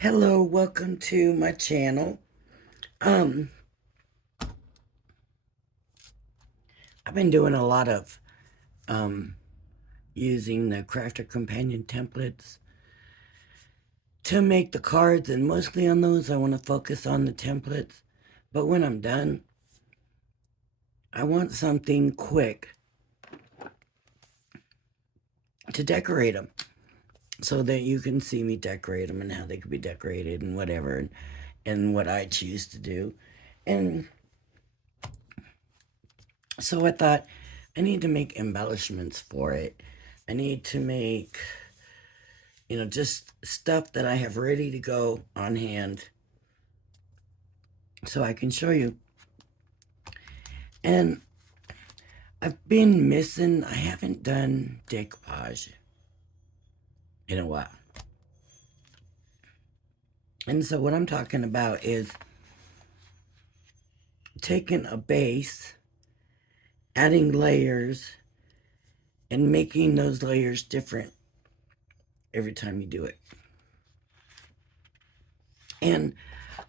Hello, welcome to my channel. Um, I've been doing a lot of using the Crafter Companion templates to make the cards, and mostly on those I want to focus on the templates. But when I'm done, I want something quick to decorate them so that you can see me decorate them and how they could be decorated and whatever, and what I choose to do. And so I thought I need to make embellishments for it. I need to make, just stuff that I have ready to go on hand so I can show you. And I've been missing, I haven't done decoupage in a while. And so what I'm talking about is taking a base, adding layers, and making those layers different every time you do it. And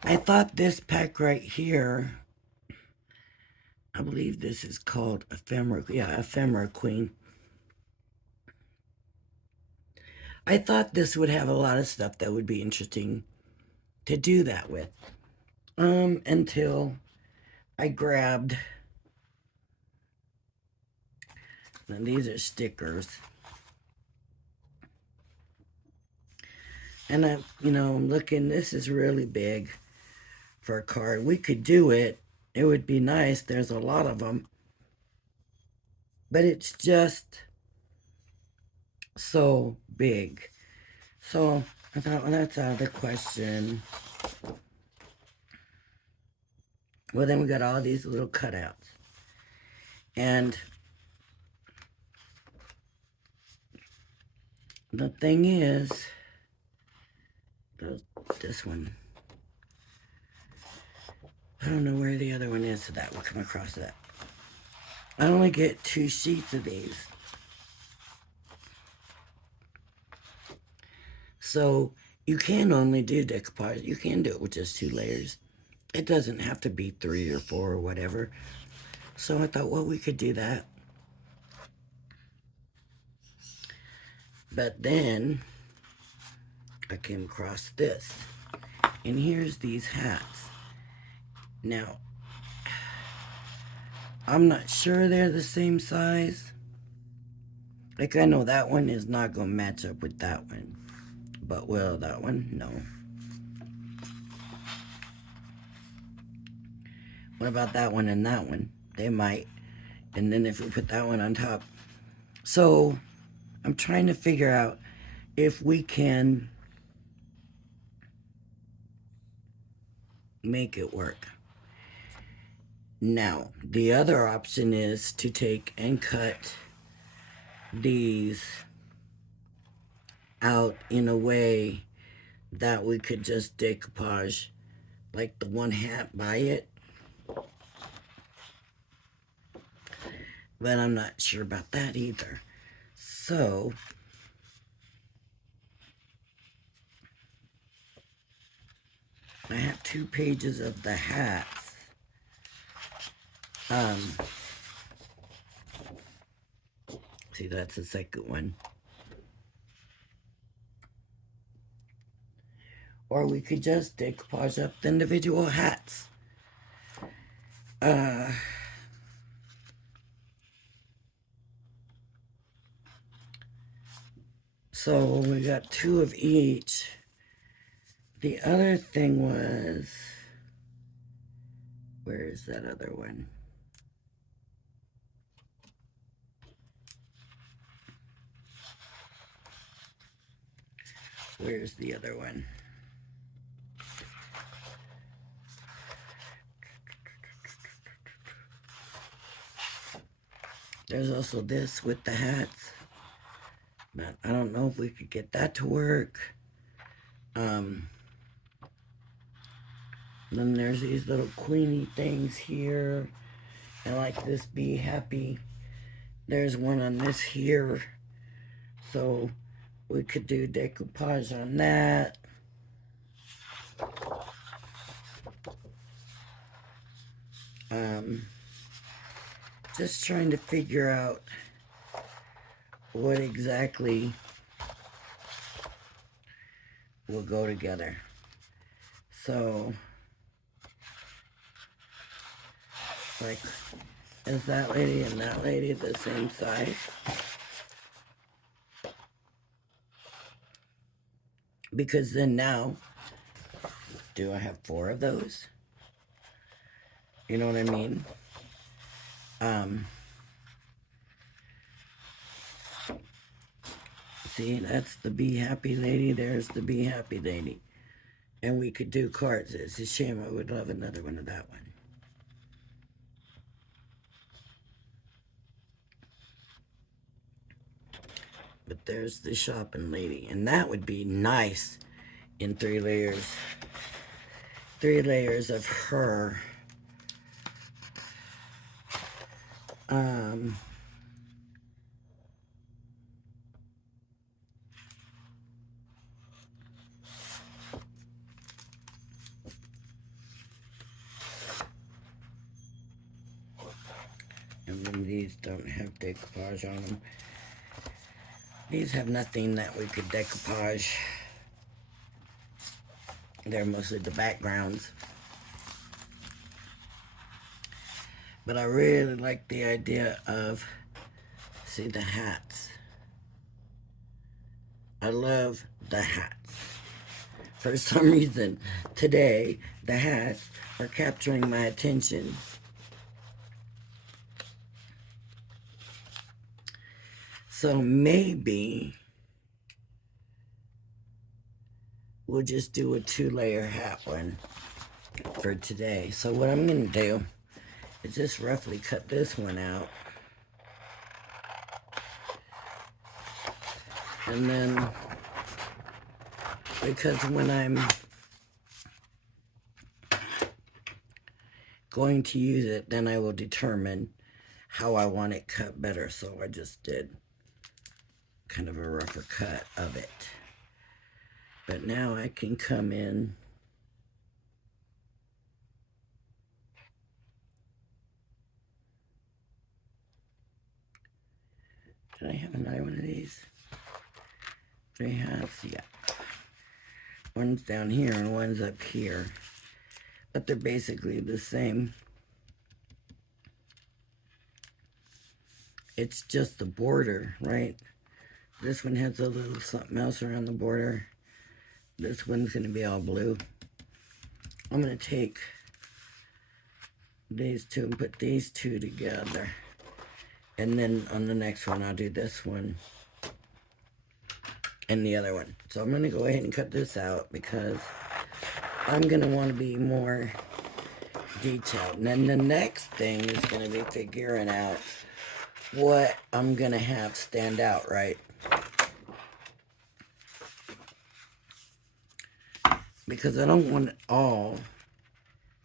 I thought this pack right here, I believe this is called Ephemera Queen. I thought this would have a lot of stuff that would be interesting to do that with. Until I grabbed, and these are stickers. And I'm looking, this is really big for a card. We could do it. It would be nice. There's a lot of them. But it's just so big. So I thought, well, that's out of the question. Well, then we got all these little cutouts. And the thing is, this one, I don't know where the other one is, so that we'll come across that. I only get 2 sheets of these. So you can only do decoupage. You can do it with just 2 layers. It doesn't have to be 3 or 4 or whatever. So I thought, well, we could do that. But then I came across this. And here's these hats. Now, I'm not sure they're the same size. Like, I know that one is not going to match up with that one. But, well, that one, no. What about that one and that one? They might. And then if we put that one on top. So, I'm trying to figure out if we can make it work. Now, the other option is to take and cut these out in a way that we could just decoupage like the one hat by it. But I'm not sure about that either. So I have 2 pages of the hats. See, that's the second one. Or we could just decoupage up the individual hats. So we got 2 of each. The other thing was, where is that other one? Where's the other one? There's also this with the hats. But I don't know if we could get that to work. Then there's these little queenie things here. And like this Be Happy. There's one on this here. So we could do decoupage on that. just trying to figure out what exactly will go together. So, like, is that lady and that lady the same size? Because then now, do I have 4 of those? You know what I mean? See, that's the Be Happy lady. There's the Be Happy lady. And we could do cards. It's a shame. I would love another one of that one. But there's the shopping lady. And that would be nice in 3 layers. 3 layers of her. And then these don't have decoupage on them. These have nothing that we could decoupage. They're mostly the backgrounds. But I really like the idea of, see, the hats. I love the hats. For some reason, today, the hats are capturing my attention. So maybe we'll just do a 2-layer hat one for today. So what I'm going to do is just roughly cut this one out. And then, because when I'm going to use it, then I will determine how I want it cut better. So I just did kind of a rougher cut of it. But now I can come in did I have another one of these? 3 hats, yeah. One's down here and one's up here. But they're basically the same. It's just the border, right? This one has a little something else around the border. This one's going to be all blue. I'm going to take these two and put these two together. And then on the next one, I'll do this one and the other one. So I'm going to go ahead and cut this out because I'm going to want to be more detailed. And then the next thing is going to be figuring out what I'm going to have stand out, right? Because I don't want it all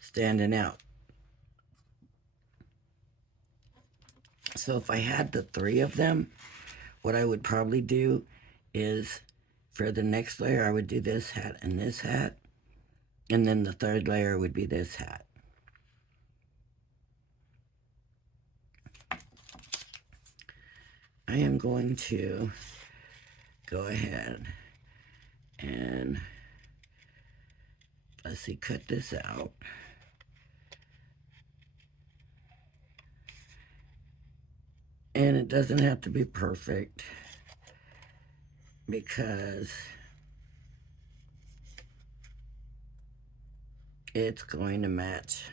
standing out. So if I had the 3 of them, what I would probably do is for the next layer, I would do this hat and this hat. And then the 3rd layer would be this hat. I am going to go ahead and let's see, cut this out. And it doesn't have to be perfect because it's going to match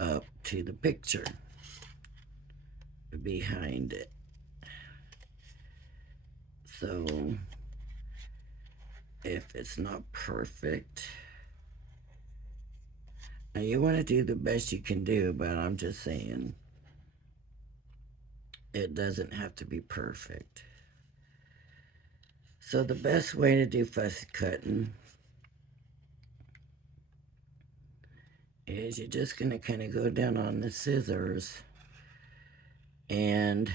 up to the picture behind it. So if it's not perfect, now you want to do the best you can do, but I'm just saying it doesn't have to be perfect. So the best way to do fussy cutting is you're just going to kind of go down on the scissors and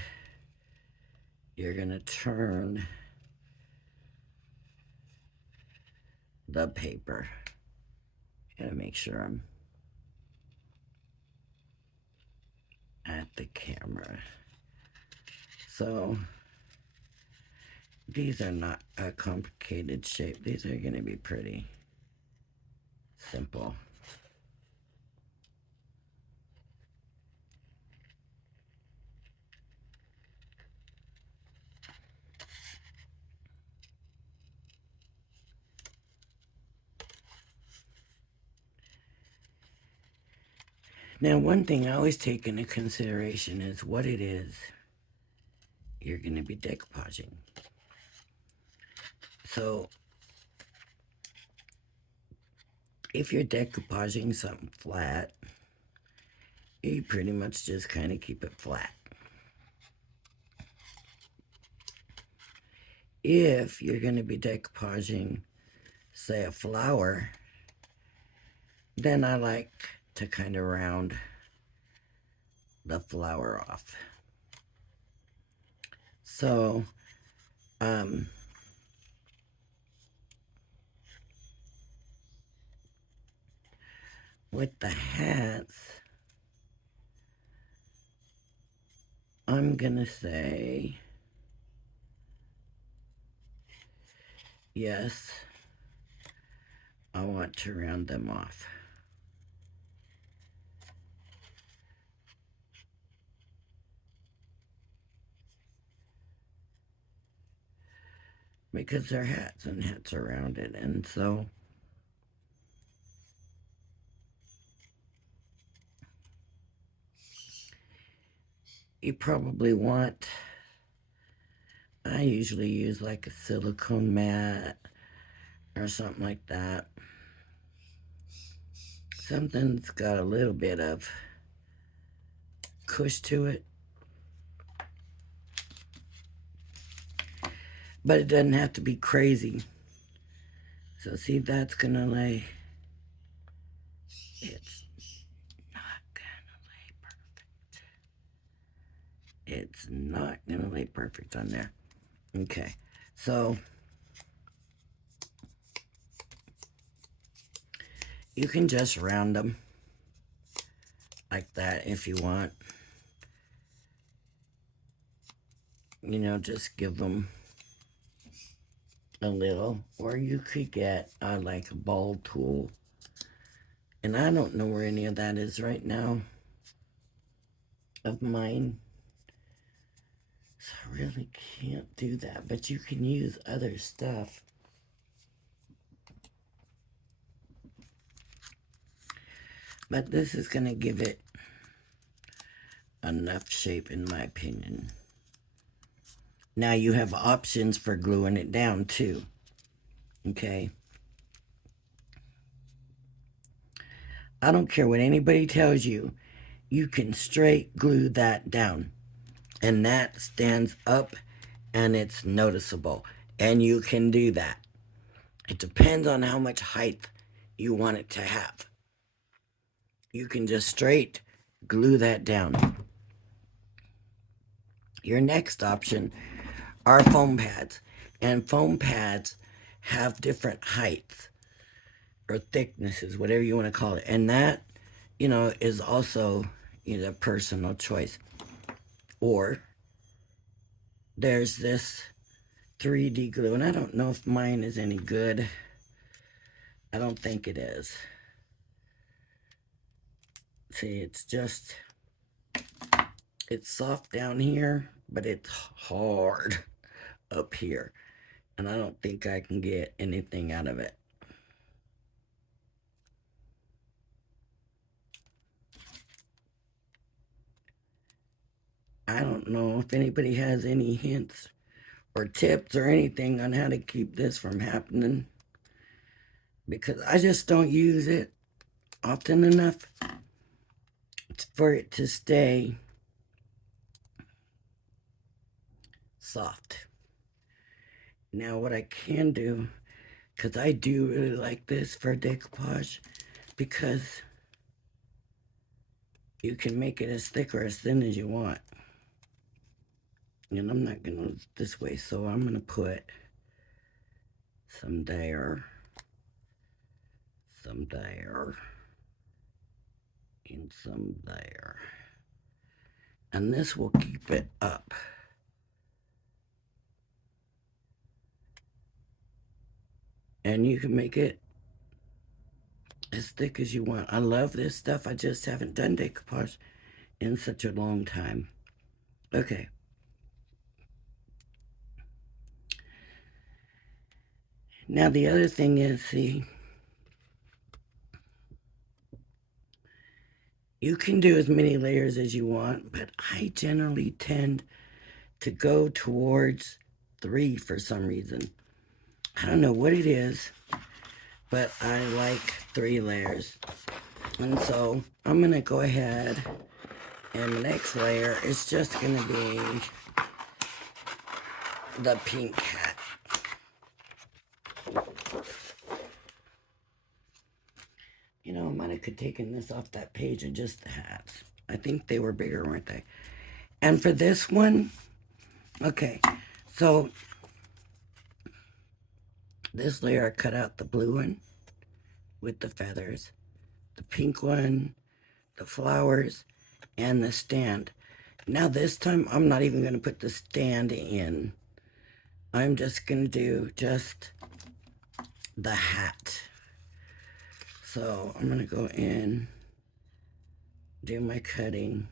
you're going to turn the paper. Gotta make sure I'm at the camera. So these are not a complicated shape. These are going to be pretty simple. Now, one thing I always take into consideration is what it is you're going to be decoupaging. So, if you're decoupaging something flat, you pretty much just kind of keep it flat. If you're going to be decoupaging, say, a flower, then I like to kind of round the flower off. So, with the hats, I'm gonna say yes, I want to round them off. Because they're hats and hats are rounded, and so you probably want, I usually use like a silicone mat or something like that. Something that's got a little bit of cush to it. But it doesn't have to be crazy. So see, that's gonna lay, it's not gonna lay perfect. It's not gonna lay perfect on there. Okay, so you can just round them like that if you want. You know, just give them a little, or you could get like a ball tool, and I don't know where any of that is right now of mine, so I really can't do that, but you can use other stuff. But this is gonna give it enough shape, in my opinion. Now you have options for gluing it down too. Okay, I don't care what anybody tells you, you can straight glue that down, and that stands up and it's noticeable, and you can do that. It depends on how much height you want it to have. You can just straight glue that down. Your next option are foam pads, and foam pads have different heights or thicknesses, whatever you want to call it, and that, you know, is also, you know, personal choice. Or there's this 3D glue, and I don't know if mine is any good. I don't think it is. See, it's just, it's soft down here, but it's hard up here, and I don't think I can get anything out of it. I don't know if anybody has any hints or tips or anything on how to keep this from happening, because I just don't use it often enough for it to stay soft. Now what I can do, because I do really like this for decoupage, because you can make it as thick or as thin as you want. And I'm not gonna this way, so I'm gonna put some there, and some there. And this will keep it up. And you can make it as thick as you want. I love this stuff. I just haven't done decoupage in such a long time. Okay. Now the other thing is, see, you can do as many layers as you want, but I generally tend to go towards 3 for some reason. I don't know what it is, but I like 3 layers. And so I'm going to go ahead, and the next layer is just going to be the pink hat. You know, I might have could taken this off that page and just the hats. I think they were bigger, weren't they? And for this one, okay, so this layer I cut out the blue one with the feathers, the pink one, the flowers, and the stand. Now this time I'm not even going to put the stand in. I'm just going to do just the hat. So I'm going to go in, do my cutting.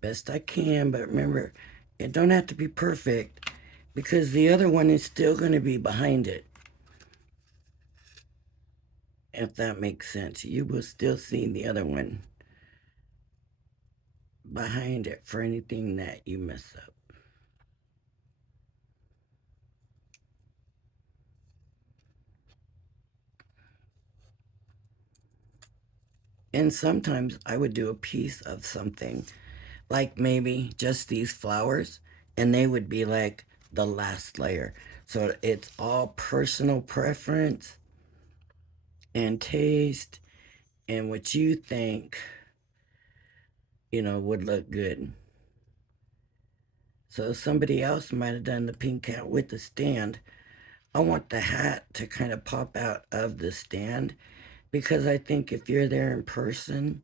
Best I can, but remember, it don't have to be perfect because the other one is still going to be behind it. If that makes sense, you will still see the other one behind it for anything that you mess up. And sometimes I would do a piece of something, like maybe just these flowers, and they would be like the last layer. So it's all personal preference and taste and what you think, you know, would look good. So somebody else might have done the pink hat with the stand. I want the hat to kind of pop out of the stand because I think if you're there in person,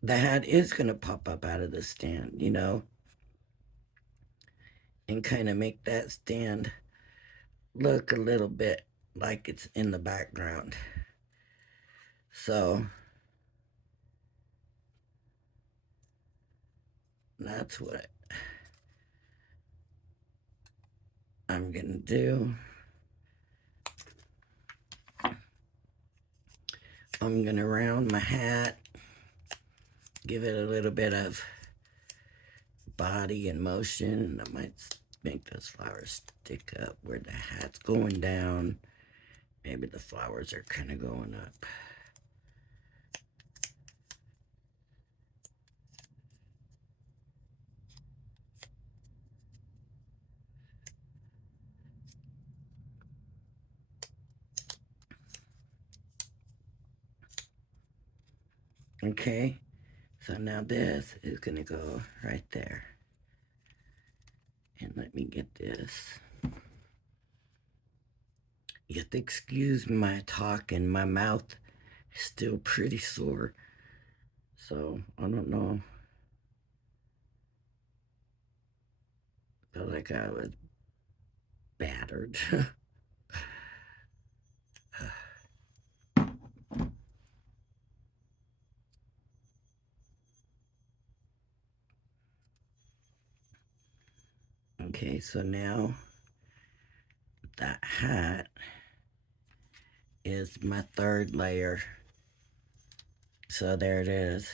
the hat is going to pop up out of the stand, you know, and kind of make that stand look a little bit like it's in the background. So that's what I'm going to do. I'm going to round my hat, give it a little bit of body and motion, and I might make those flowers stick up where the hat's going down. Maybe the flowers are kind of going up. Okay, so now this is going to go right there. And let me get this. You have to excuse my talk, and my mouth is still pretty sore. So, I don't know. I feel like I was battered. Okay, so now that hat is my third layer. So there it is.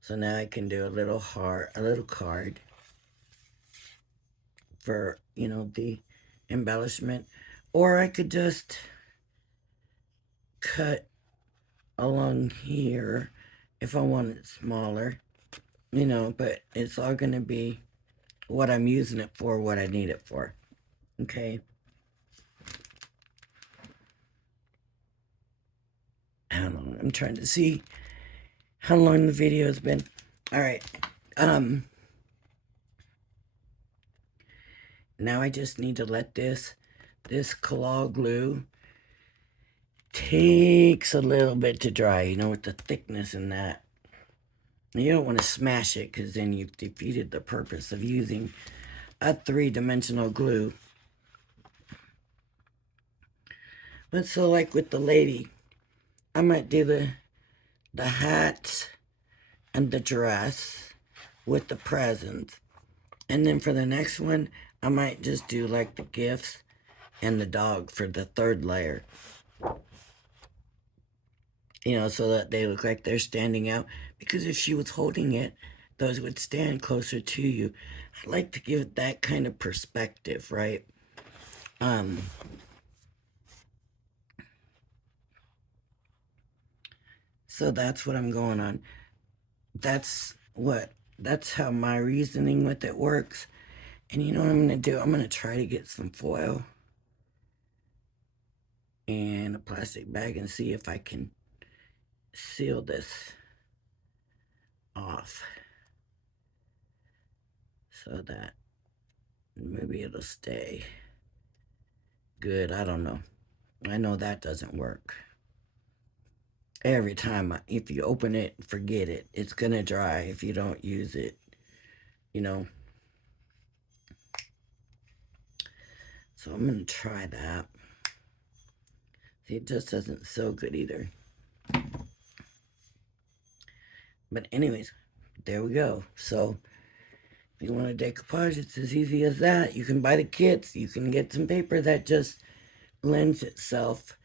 So now I can do a little heart, a little card for, you know, the embellishment. Or I could just cut along here if I want it smaller, you know, but it's all going to be what I'm using it for, what I need it for. Okay. I don't know. I'm trying to see how long the video has been. All right. Now I just need to let this collal glue takes a little bit to dry, you know, with the thickness in that. You don't want to smash it because then you've defeated the purpose of using a three-dimensional glue. But so like with the lady, I might do the hat and the dress with the presents. And then for the next one, I might just do like the gifts and the dog for the third layer. You know, so that they look like they're standing out. Because if she was holding it, those would stand closer to you. I like to give it that kind of perspective, right? So that's what I'm going on. That's how my reasoning with it works. And you know what I'm going to do? I'm going to try to get some foil and a plastic bag and see if I can seal this off so that maybe it'll stay good. I don't know. I know that doesn't work. Every time, if you open it, forget it. It's going to dry if you don't use it, you know. So I'm going to try that. See, it just doesn't sew good either. But anyways, there we go. So if you want a decoupage, it's as easy as that. You can buy the kits. You can get some paper that just lends itself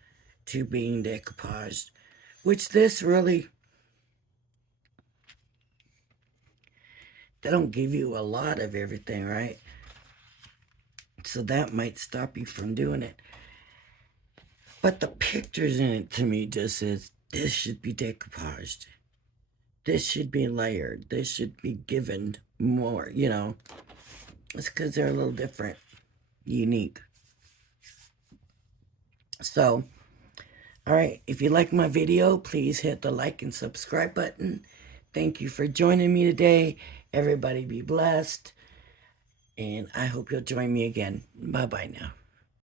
to being decoupaged. Which this really, they don't give you a lot of everything, right? So that might stop you from doing it. But the pictures in it to me just says, this should be decoupaged. This should be layered. This should be given more, you know. It's because they're a little different, unique. So, all right, if you like my video, please hit the like and subscribe button. Thank you for joining me today. Everybody be blessed. And I hope you'll join me again. Bye-bye now.